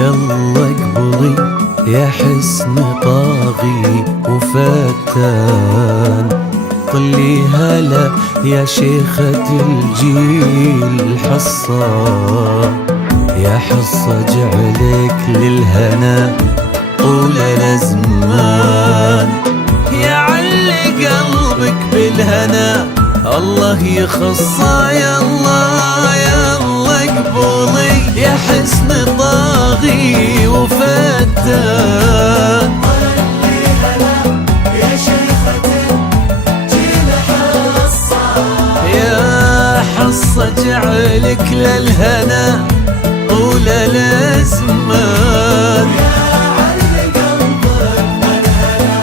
يلا اقبلي يا حسن طاغي وفتان، طلي هلا يا شيخة الجيل حصة، يا حصة جعلك للهنا طول الأزمان، يا علي قلبك بالهنا الله يخصه. يلا يلا اقبلي يا حسن طاغي وفتان، يا شيخة الجيل حصة، يا حصة جعلك للهنا طول الأزمان، يا علي قلبك بالهنا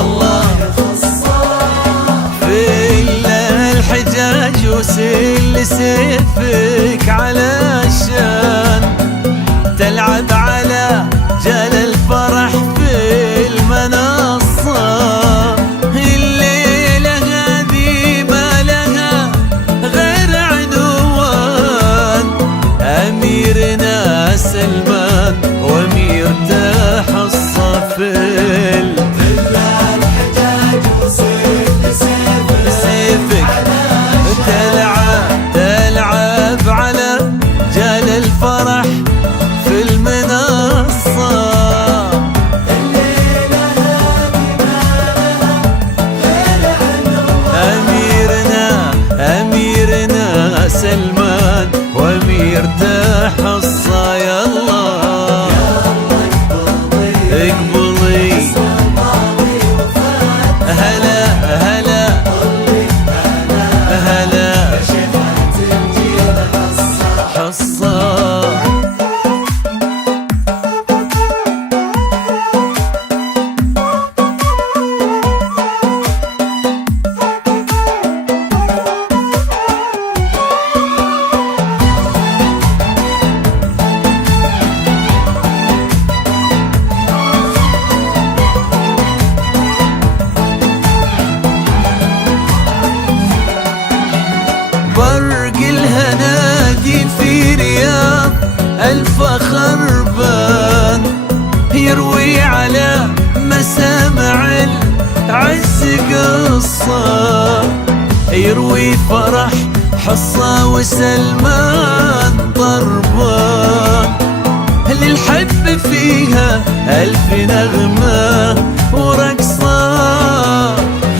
الله يخصه. في الحجاج وسل سيفك علشان تلعب على جال الفرح في المنصة، الليلة هذه ما لها غير عنوان، أميرنا سلمان وأميرته حصة في الحجاج وسيل سيفك تلعب على جال الفرح في المنصة، الليلة هذه ما لها غير عنوان، أميرنا سلمان وأميرته حصة. يلا اقبلي هلا هلا هلا شيخة الجيل حصة. حصة. برق الهنادي في رياض الفخر بان، يروي على مسامع العز قصة، يروي فرح حصة وسلمان ضربان، للحب فيها ألف نغمة ورقصة،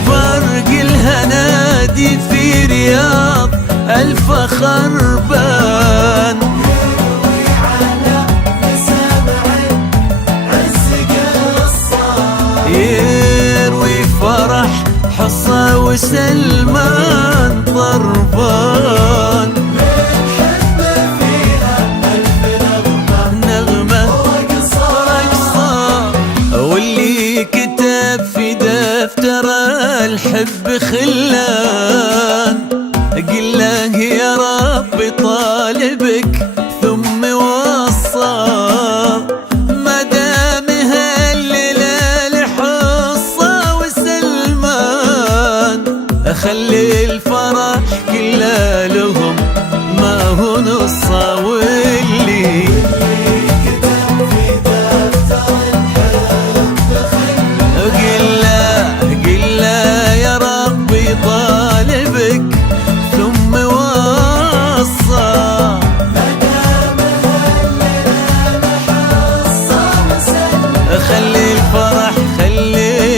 فرق الهنادي في رياض الفخر بان، يروي على مسامع العز قصة، يروي فرح حصة وسلمان ضربان، للحب فيها ألف نغمة ورقصة. واللي كتب في دفتر الحب خلان، قل له يا رب طالبك ثم وصى، ما دام هالليلة لحصة وسلمان، خلي الفرح كله لهم ما هو نصه، واللي كتب في دفتر الحب قل له يا ربي طالبك ثم وصى، ما دام هالليلة حصة وسلمان، خلي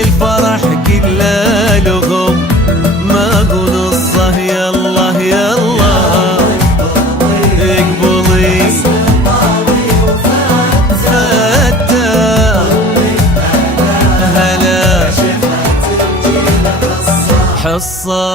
الفرح كله لهم ما هو نصه. يلا يلا اقبلي فتى هلا حصة.